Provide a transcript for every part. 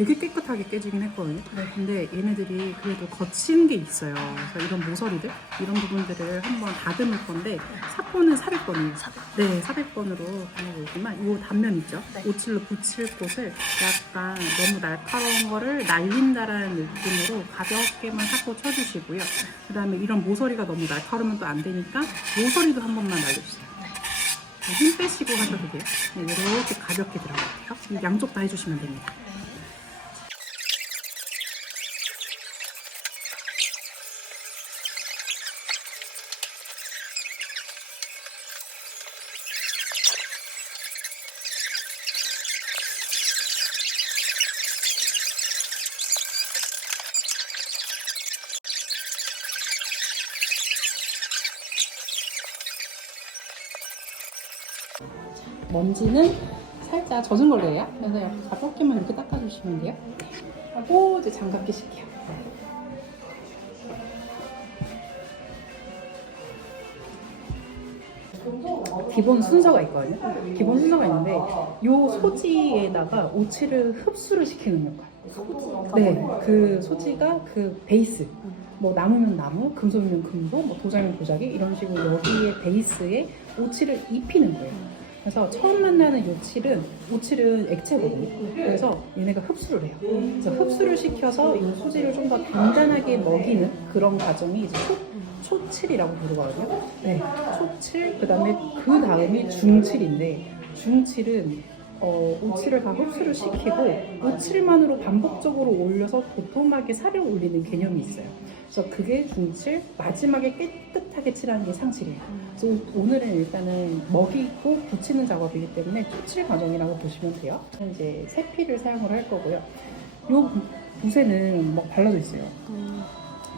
되게 깨끗하게 깨지긴 했거든요. 근데 얘네들이 그래도 거친 게 있어요. 그래서 이런 모서리들, 이런 부분들을 한번 다듬을 건데 사포는 400번이에요. 네, 400번으로 다니고 있지만 이 단면 있죠? 오칠로 붙일 곳을 약간 너무 날카로운 거를 날린다라는 느낌으로 가볍게만 사포 쳐주시고요. 그 다음에 이런 모서리가 너무 날카로우면 또 안 되니까 모서리도 한 번만 날려주세요. 힘 빼시고 하셔도 돼요. 네, 이렇게 가볍게 들어갈게요. 양쪽 다 해주시면 됩니다. 먼지는 살짝 젖은 걸로예요. 그래서 약간 가볍게만 이렇게 닦아주시면 돼요. 하고 이제 장갑 끼실게요. 기본 순서가 있거든요. 기본 순서가 있는데 이 소지에다가 오칠을 흡수를 시키는 역할. 네, 그 소지가 그 베이스. 뭐 나무면 나무, 금속이면 금속, 뭐 도자기면 도자기 이런 식으로 여기에 베이스에 오칠을 입히는 거예요. 그래서 처음 만나는 오칠은 액체거든요. 그래서 얘네가 흡수를 해요. 그래서 흡수를 시켜서 이 소지를 좀 더 단단하게 먹이는 그런 과정이 이제 초칠이라고 부르거든요. 네, 초칠, 그 다음이 중칠인데, 중칠은 오칠을 다 흡수를 시키고 오칠만으로 반복적으로 올려서 도톰하게 살을 올리는 개념이 있어요. 그래서 그게 중칠, 마지막에 깨끗하게 칠하는 게 상칠이에요. 그래서 오늘은 일단은 먹이고 붙이는 작업이기 때문에 초칠 과정이라고 보시면 돼요. 이제 세필을 사용을 할 거고요. 요 붓에는 막 발라져 있어요.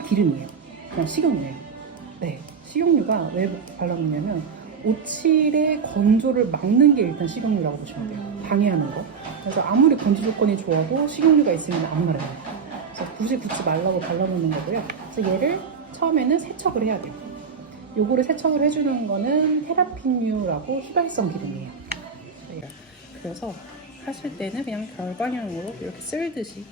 기름이에요. 그냥 식용유예요. 네, 식용유가 왜 발라놓냐면 오칠의 건조를 막는 게 일단 식용유라고 보시면 돼요. 방해하는 거. 그래서 아무리 건조 조건이 좋아도 식용유가 있으면 안 말아요. 그래서 굳이 굳지 말라고 발라놓는 거고요. 그래서 얘를 처음에는 세척을 해야 돼요. 요거를 세척을 해주는 거는 테라핀유라고 휘발성 기름이에요. 그래서 하실 때는 그냥 결방향으로 이렇게 쓸듯이,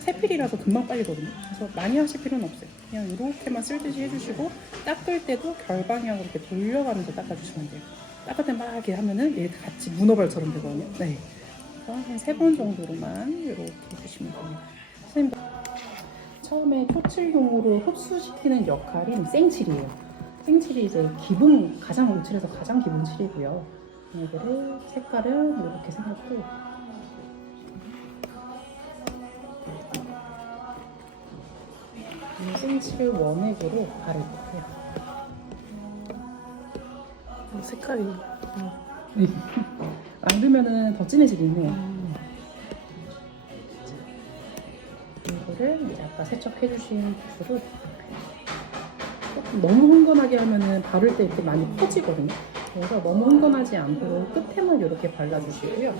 세필이라서 금방 빨리거든요. 그래서 많이 하실 필요는 없어요. 그냥 이렇게만 쓸듯이 해주시고 닦을 때도 결방향으로 이렇게 돌려가면서 닦아주시면 돼요. 닦을 때 막 이렇게 하면은 얘 같이 문어발처럼 되거든요. 네. 그래서 한 3번 정도로만 이렇게 해주시면 됩니다. 선생님, 처음에 초칠용으로 흡수시키는 역할인 생칠이에요. 생칠이 이제 가장 오칠에서 가장 기본 칠이고요. 얘들의 색깔은 이렇게 생겼고, 이 생칠을 원액으로 바를 거예요. 색깔이 네. 안 그러면은 더 진해지긴 해요. 이거를 이제 아까 세척해주신 붓으로 조금 너무 흥건하게 하면은 바를 때 이렇게 많이 퍼지거든요. 그래서 너무 흥건하지 않도록 끝에만 이렇게 발라주시고요.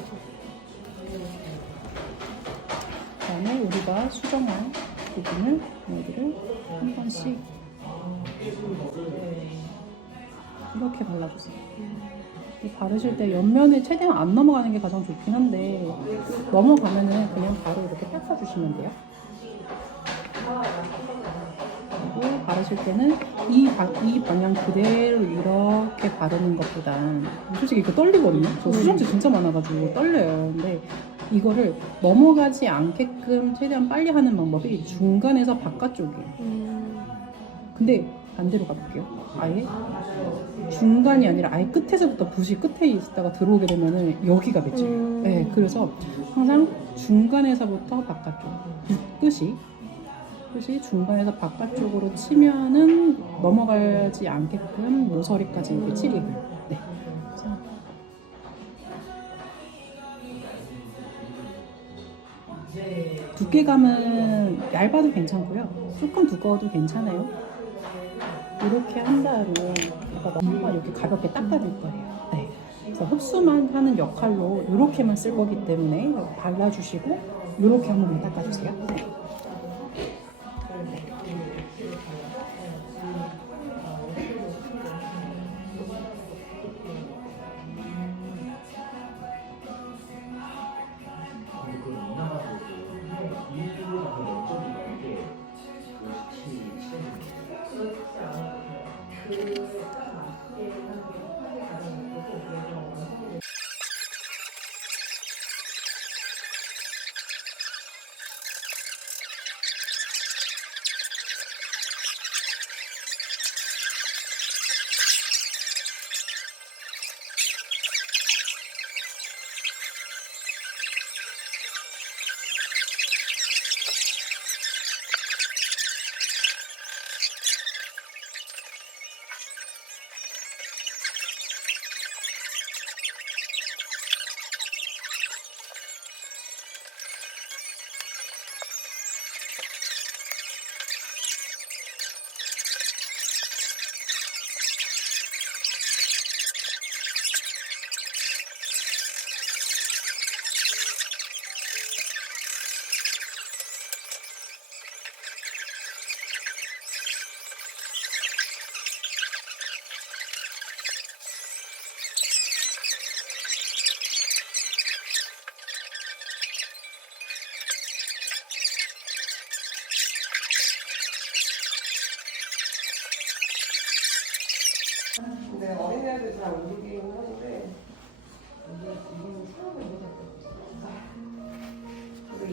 그다음에 우리가 수정한 부분을 여기를 한 번씩 이렇게 발라주세요. 이 바르실 때 옆면에 최대한 안 넘어가는 게 가장 좋긴 한데 넘어가면은 그냥 바로 이렇게 닦아주시면 돼요. 그리고 바르실 때는 이 방향 그대로 이렇게 바르는 것보단, 솔직히 이거 떨리거든요. 저 수정지 진짜 많아가지고 떨려요. 근데 이거를 넘어가지 않게끔 최대한 빨리 하는 방법이 중간에서 바깥쪽이에요. 근데 반대로 가볼게요. 아예 중간이 아니라 아예 끝에서부터 붓이 끝에 있다가 들어오게 되면은 여기가 맺혀요. 네, 그래서 항상 중간에서부터 바깥쪽, 끝이 중간에서 바깥쪽으로 치면은 넘어가지 않게끔 모서리까지 이렇게 칠이고요. 네. 그래서 두께감은 얇아도 괜찮고요. 조금 두꺼워도 괜찮아요. 이렇게 한 다음에 한번 이렇게 가볍게 닦아줄 거예요. 네. 그래서 흡수만 하는 역할로 이렇게만 쓸 거기 때문에 발라주시고 이렇게 한 번만 닦아주세요. 네.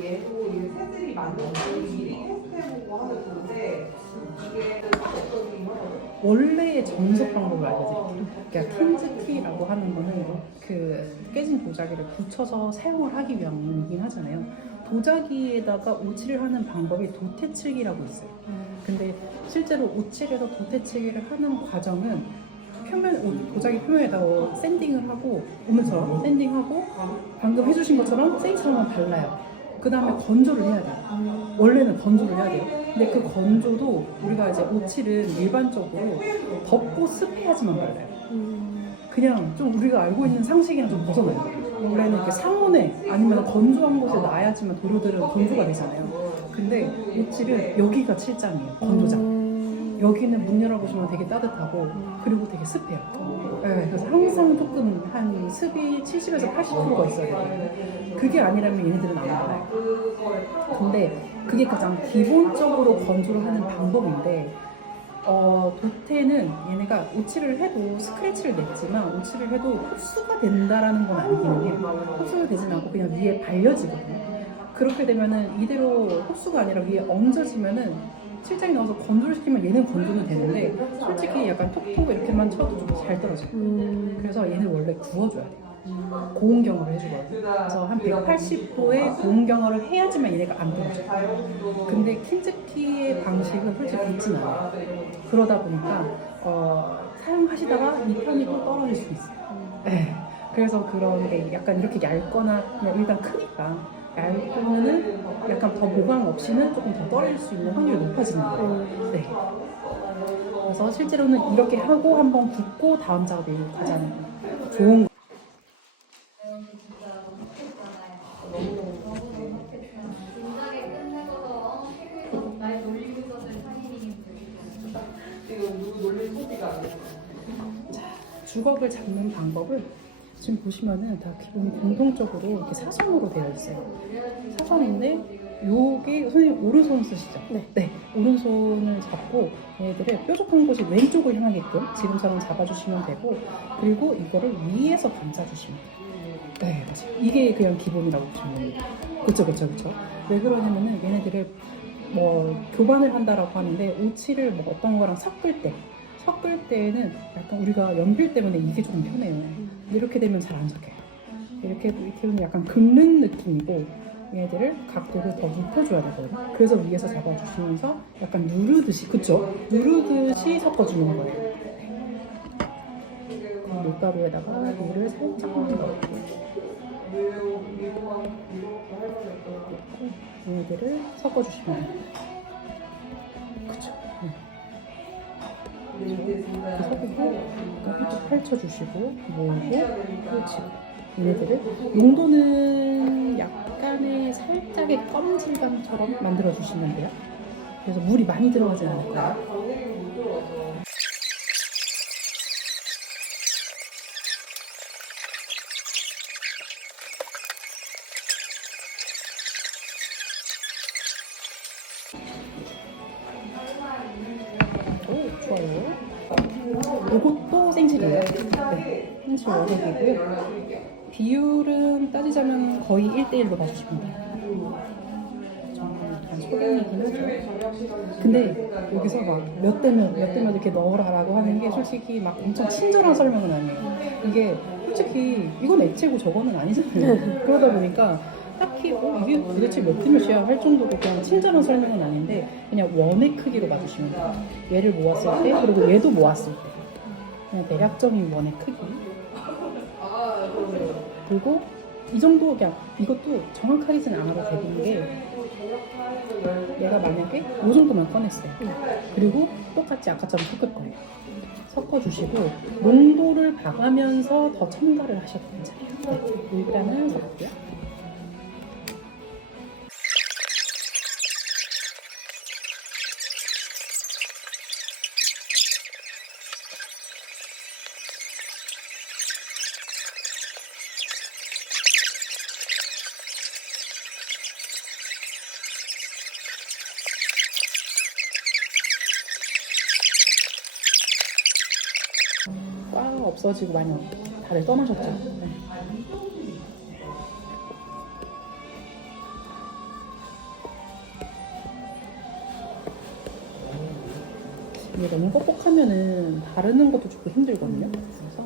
얘도 이게 새들이 맞는지 미리 테스트해보고 하면 좋은데 이게 어떤 게 하거든? 원래의 정석 방법을 알려드릴게요. 그러니까 킨즈키라고 하는 거는 그 깨진 도자기를 붙여서 사용을 하기 위함이긴 하잖아요. 도자기에다가 오칠을 하는 방법이 도태칠기라고 있어요. 근데 실제로 오칠에서 도태칠기를 하는 과정은 도자기 표면에다가 샌딩을 하고 오늘처럼 샌딩하고 방금 해주신 것처럼 샌딩처럼 발라요. 그 다음에 건조를 해야 돼요. 원래는 건조를 해야 돼요. 근데 그 건조도 우리가 이제 오칠은 일반적으로 덮고 습해야지만 발라요. 그냥 좀 우리가 알고 있는 상식이랑 좀 벗어나요. 원래는 이렇게 상온에 아니면 건조한 곳에 놔야지만 도료들은 건조가 되잖아요. 근데 오칠은 여기가 칠장이에요. 건조장. 여기는 문 열어보시면 되게 따뜻하고 그리고 되게 습해요. 네, 그래서 항상 조금 한 습이 70에서 80%가 있어야 돼요. 그게 아니라면 얘네들은 안 발라요. 근데 그게 가장 기본적으로 건조를 하는 방법인데 도태는 얘네가 오칠을 해도 스크래치를 냈지만 오칠을 해도 흡수가 된다라는 건 아니기는 해요. 흡수가 되진 않고 그냥 위에 발려지거든요. 그렇게 되면은 이대로 흡수가 아니라 위에 얹어지면은 실장에 넣어서 건조를 시키면 얘는 건조는 되는데 솔직히 약간 톡톡 이렇게만 쳐도 좀 잘 떨어져요. 그래서 얘는 원래 구워줘야 돼요. 고온 경화를 해주거든요. 그래서 한 180도의 고온 경화를 해야지만 얘네가 안 떨어져요. 근데 킨즈키의 방식은 솔직히 그렇진 않아요. 그러다 보니까 사용하시다가 이 편이 또 떨어질 수 있어요. 네. 그래서 그런 게 약간 이렇게 얇거나 그냥 일단 크니까 얇으면은 약간 더 보강 없이는 조금 더 떨어질 수 있는 확률이 높아지는 거예요. 네. 그래서 실제로는 이렇게 하고 한번 굽고 다음 작업이 가장 좋은 거예요. 지금 누구 놀릴 소리가 안 됐어. 주걱을 잡는 방법은 지금 보시면은 다 기본 공통적으로 이렇게 사선으로 되어 있어요. 사선인데 요게 선생님 오른손 쓰시죠? 네. 오른손을 잡고 얘들을 뾰족한 곳이 왼쪽을 향하게끔 지금처럼 잡아주시면 되고 그리고 이거를 위에서 감싸주시면 돼요. 네, 맞아요. 이게 그냥 기본이라고 보시면 됩니다. 그쵸. 왜 그러냐면은 얘네들을 뭐 교반을 한다라고 하는데 오칠을 뭐 어떤 거랑 섞을 때에는 약간 우리가 연필 때문에 이게 좀 편해요. 이렇게 되면 잘 안 섞여요. 이렇게 되면 약간 긁는 느낌이고 얘네들을 각도를 더 눕혀줘야 되거든요. 그래서 위에서 잡아주시면서 약간 누르듯이 누르듯이 섞어주는 거예요. 밀가루에다가 물을 살짝 넣어주고 얘네들을 섞어주시면 돼요. 그쵸? 섞고 살짝 펼쳐주시고 모으고 펼치고 얘네들을 용도는 약간의 살짝의 껌질감처럼 만들어주시면 돼요. 그래서 물이 많이 들어가지 않을 거예요. 좋아요. 이것도 생실이에요. 네, 생실 월곡이고요. 비율은 따지자면 거의 1대1로 봐주시면 돼요. 약간 소량이긴 하죠. 근데 여기서 막 몇 대면 이렇게 넣으라고 하는 게 솔직히 막 엄청 친절한 설명은 아니에요. 이게 솔직히 이건 액체고 저거는 아니잖아요. 그러다 보니까 딱히 이게 도대체 몇 대 몇이야 할 정도로 그냥 친절한 설명은 아닌데 그냥 원의 크기로 봐주시면 돼요. 얘를 모았을 때 그리고 얘도 모았을 때 그냥 대략적인 원의 크기 그리고 이 정도 그냥 이것도 정확하지는 않아도 되는 게 얘가 만약에 이 정도만 꺼냈어요. 그리고 똑같이 아까처럼 섞을 거예요. 섞어주시고 농도를 봐가면서 더 첨가를 하셔도 괜찮아요. 네, 일단은 섞을게요. 꽉 없어지고 많이 다들 떠나셨죠? 네. 이게 너무 뻑뻑하면은 바르는 것도 조금 힘들거든요. 그래서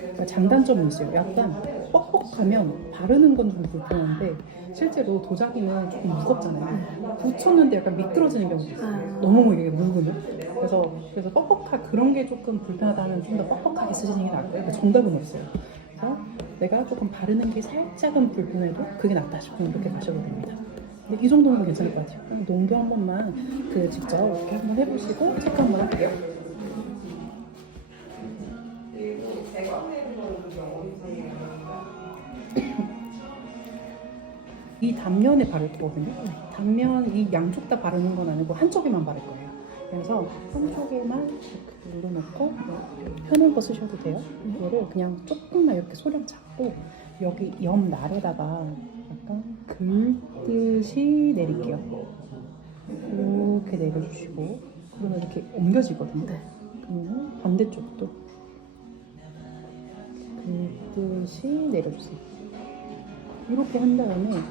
그러니까 장단점이 있어요. 약간 뻑뻑하면 바르는 건 좀 불편한데 실제로 도자기는 조금 무겁잖아요. 붙였는데 약간 미끄러지는 경우도 있어요. 너무 이게 묽으면. 그래서 뻑뻑한 그런 게 조금 불편하다면 좀 더 뻑뻑하게 쓰시는 게 나을 거예요. 그러니까 정답은 없어요. 그래서 내가 조금 바르는 게 살짝은 불편해도 그게 낫다 싶으면 이렇게 가셔도 됩니다. 근데 이 정도면 괜찮을 것 같아요. 그냥 농도 한 번만 직접 이렇게 한번 해보시고 체크 한번 할게요. 그리고 제광내는 거는 어디서 얘기하는가? 이 단면에 바를 거거든요. 단면 이 양쪽 다 바르는 건 아니고 한쪽에만 바를 거예요. 그래서 한쪽에만 이렇게 눌러놓고 편한 거 쓰셔도 돼요. 이거를 그냥 조금만 이렇게 소량 잡고 여기 옆 날에다가 약간 긁듯이 내릴게요. 이렇게 내려주시고 그러면 이렇게 옮겨지거든요. 그러면 반대쪽도 긁듯이 내려주세요. 이렇게 한 다음에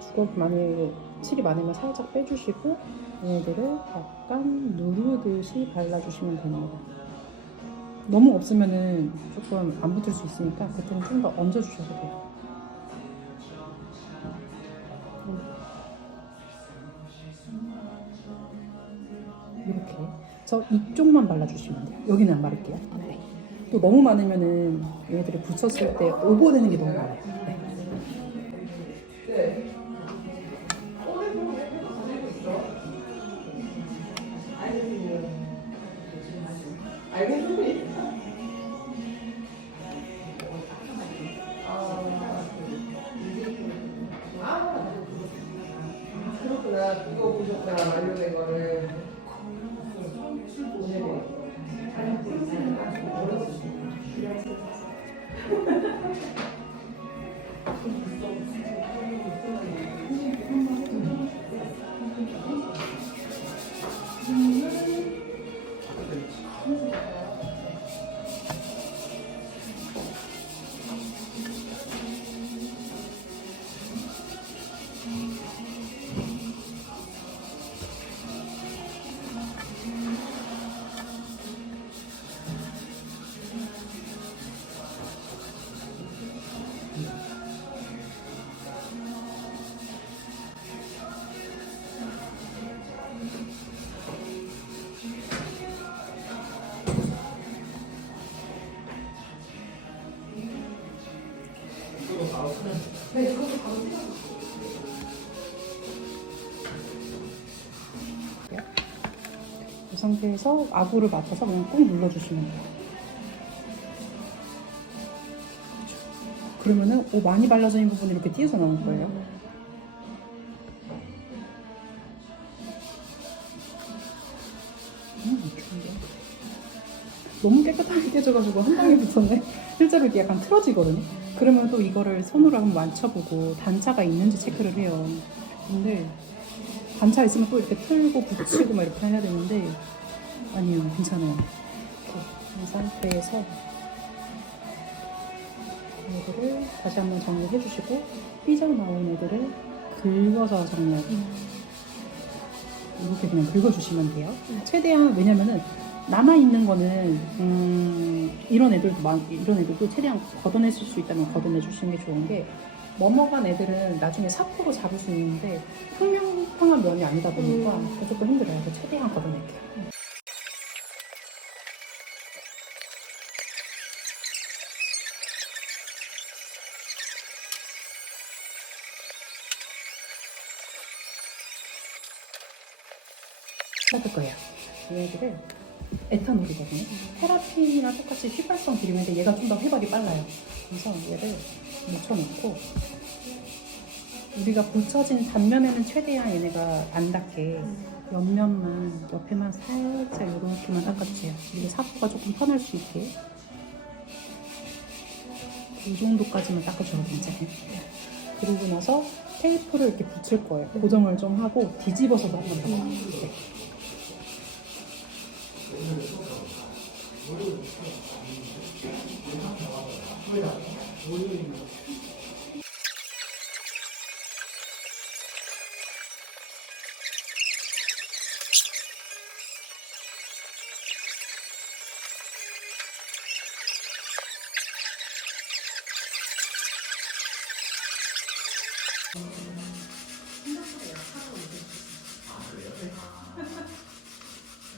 주걱 만약에 칠이 많으면 살짝 빼주시고 얘네들을 약간 누르듯이 발라주시면 됩니다. 너무 없으면은 조금 안 붙을 수 있으니까 그때는 좀 더 얹어주셔도 돼요. 이렇게 저 이쪽만 발라주시면 돼요. 여기는 안 바를게요. 네. 또 너무 많으면은 얘네들이 붙였을 때 오버되는 게 너무 많아요. 네. 네. 오늘 가지고 있어. 알겠습니다. 그렇구나. 그거 보셨구나. 완료된 거를. 네, 그것도 바로 이 상태에서 아구를 맡아서 그냥 꾹 눌러주시면 돼요. 그러면은 많이 발라져 있는 부분이 이렇게 띄어서 나올 거예요. 좋은데? 너무 깨끗하게 깨져가지고 한 방에 붙었네. 실제로 이게 약간 틀어지거든요. 그러면 또 이거를 손으로 한번 만져보고 단차가 있는지 체크를 해요. 근데 단차 있으면 또 이렇게 틀고 붙이고 막 이렇게 해야 되는데 아니요, 괜찮아요. 이 상태에서 얘들을 다시 한번 정리해 주시고 삐져나온 애들을 긁어서 정리하고 이렇게 그냥 긁어주시면 돼요. 최대한 왜냐면은 남아있는 거는 이런 애들도 최대한 걷어내실 수 있다면 걷어내주시는 게 좋은 게 넘어간 애들은 나중에 사포로 잡을 수 있는데 평평한 면이 아니다 보니까 조금 힘들어요. 그래서 최대한 걷어낼게요. 해볼 거예요. 얘들을 에탄올이거든요. 테라핀이랑 똑같이 휘발성 비료인데 얘가 좀 더 회발이 빨라요. 그래서 얘를 묻혀놓고 우리가 붙여진 단면에는 최대한 얘네가 안 닿게 옆면만 옆에만 살짝 이렇게만 닦아주세요. 이게 사포가 조금 편할 수 있게 이 정도까지만 닦아줘도 괜찮아요. 그리고 나서 테이프를 이렇게 붙일 거예요. 고정을 좀 하고 뒤집어서 한번 닦아요. 그래요?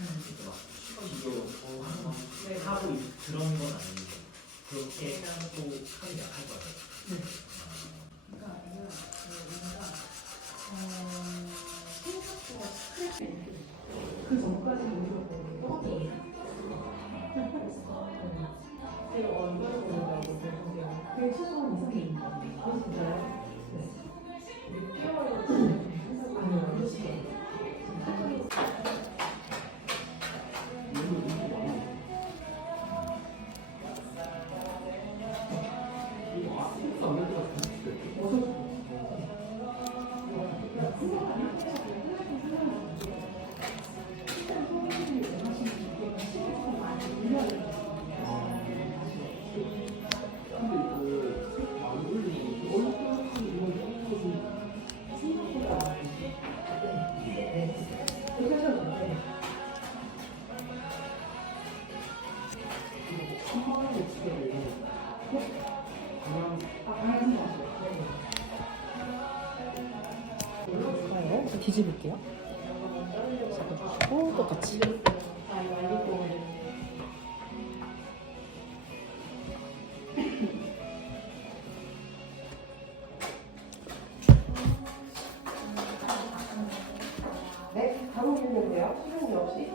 이렇게 막 기교 하고 그런 건 아닌데 그렇게 또 하면 약할 거예요. 그 전까지 힘들었거든요. 제가 얼마나 걸린다고 그랬는데 그게 최소한 2, 3일입니다. 아 진짜요? 네. 6개월 아니요 그러시죠. 좋아요. 뒤집을게요. 잡아주시고 똑같이. 네, 바로 보는데요. 수정이 없이.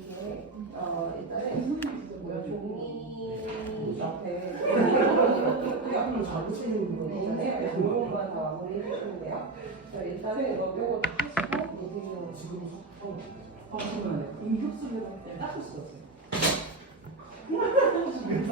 이게 일단은 뭐야 종이 앞에 그게 앞으로 잡으시는 분인데 종이만 다 마무리해 주시면 돼요. 자, 일단은 이거 다 하시고 노ting용 지금 잠시만요. 이미 흡수를 할 때 닦을 수 없어요. 그래서